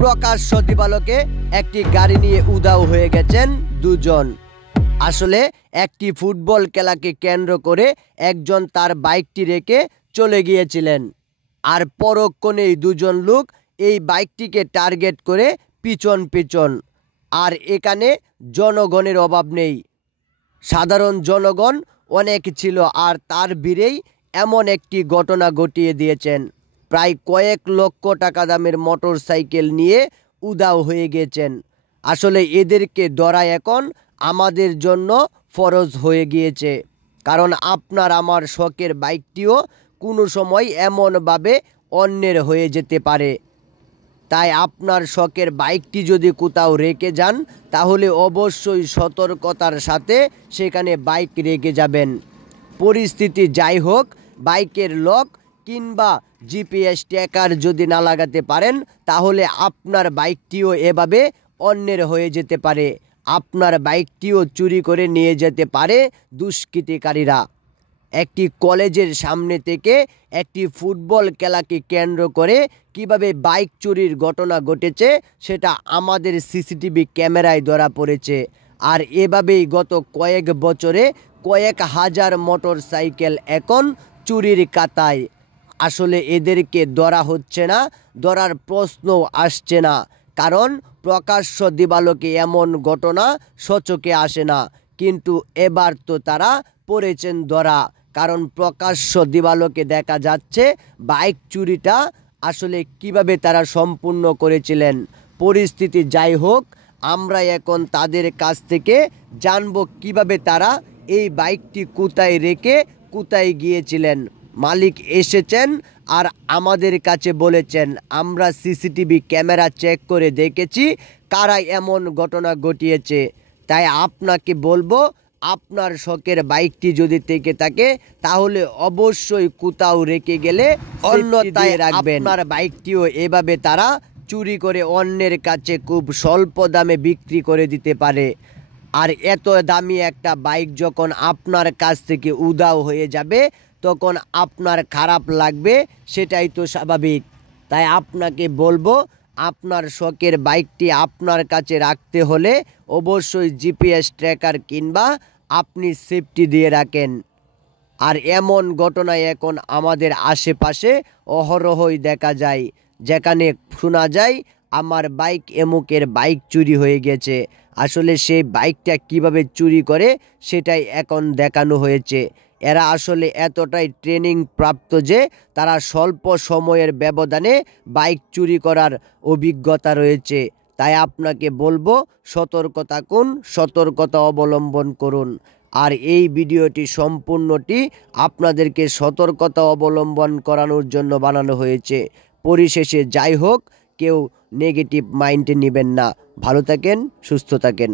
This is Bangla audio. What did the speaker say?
প্রকাশ্য দিবালোকে একটি গাড়ি নিয়ে উধাও হয়ে গেছেন দুজন। আসলে একটি ফুটবল খেলাকে কেন্দ্র করে একজন তার বাইকটি রেখে চলে গিয়েছিলেন, আর পরক্ষণেই দুজন লোক এই বাইকটিকে টার্গেট করে পিছন। আর এখানে জনগণের অভাব নেই, সাধারণ জনগণ অনেক ছিল, আর তার ভিড়েই এমন একটি ঘটনা ঘটিয়ে দিয়েছেন। প্রায় কয়েক লক্ষ টাকা দামের মোটর সাইকেল নিয়ে উধাও হয়ে গেছেন। আসলে এদেরকে ধরা এখন আমাদের জন্য ফরজ হয়ে গিয়েছে, কারণ আপনার আমার শখের বাইকটিও কোনো সময় এমনভাবে অন্যের হয়ে যেতে পারে। তাই আপনার শখের বাইকটি যদি কোথাও রেখে যান, তাহলে অবশ্যই সতর্কতার সাথে সেখানে বাইক রেখে যাবেন। পরিস্থিতি যাই হোক, বাইকের লক কিংবা জিপিএস ট্র্যাকার যদি না লাগাতে পারেন, তাহলে আপনার বাইকটিও এভাবে অন্যের হয়ে যেতে পারে। আপনার বাইকটিও চুরি করে নিয়ে যেতে পারে দুষ্কৃতিকারীরা। একটি কলেজের সামনে থেকে একটি ফুটবল খেলাকে কেন্দ্র করে কিভাবে বাইক চুরির ঘটনা ঘটেছে সেটা আমাদের সিসিটিভি ক্যামেরায় ধরা পড়েছে। আর এভাবেই গত কয়েক বছরে কয়েক হাজার মোটর সাইকেল এখন চুরির কাতায়। আসলে এদেরকে ধরা হচ্ছে না, ধরার প্রশ্ন আসছে না, কারণ প্রকাশ্য দিবালোকে এমন ঘটনা সচকে আসে না। কিন্তু এবার তো তারা পড়েছেন ধরা, কারণ প্রকাশ্য দিবালোকে দেখা যাচ্ছে বাইক চুরিটা আসলে কিভাবে তারা সম্পূর্ণ করেছিলেন। পরিস্থিতি যাই হোক, আমরা এখন তাদের কাছ থেকে জানবো কিভাবে তারা এই বাইকটি কোথায় রেখে কোথায় গিয়েছিলেন। মালিক এসেছেন আর আমাদের কাছে বলেছেন, আমরা সিসিটিভি ক্যামেরা চেক করে দেখেছি কারা এমন ঘটনা ঘটিয়েছে। তাই আপনাকে বলবো, আপনার শখের বাইকটি যদি থেকে থাকে তাহলে অবশ্যই কোথাও রেখে গেলে অন্যথায় রাখবেন। আপনার বাইকটিও এভাবে তারা চুরি করে অন্যের কাছে খুব স্বল্প দামে বিক্রি করে দিতে পারে। আর এত দামি একটা বাইক যখন আপনার কাছ থেকে উধাও হয়ে যাবে, তখন আপনার খারাপ লাগবে, সেটাই তো স্বাভাবিক। তাই আপনাকে বলবো, আপনার শখের বাইকটি আপনার কাছে রাখতে হলে অবশ্যই জিপিএস ট্র্যাকার কিংবা আপনি সেফটি দিয়ে রাখেন। আর এমন ঘটনায় এখন আমাদের আশেপাশে অহরহই দেখা যায়, যেখানে শোনা যায় আমার বাইক এমুকের বাইক চুরি হয়ে গেছে। আসলে সেই বাইকটা কিভাবে চুরি করে সেটাই এখন দেখানো হয়েছে। এরা আসলে এতটাই ট্রেনিং প্রাপ্ত যে তারা স্বল্প সময়ের ব্যবধানে বাইক চুরি করার অভিজ্ঞতা রয়েছে। তাই আপনাকে বলবো, সতর্ক থাকুন, সতর্কতা অবলম্বন করুন। আর এই ভিডিওটি সম্পূর্ণটি আপনাদেরকে সতর্কতা অবলম্বন করানোর জন্য বানানো হয়েছে। পরিশেষে যাই হোক, কেউ নেগেটিভ মাইন্ডে নেবেন না। ভালো থাকেন, সুস্থ থাকেন।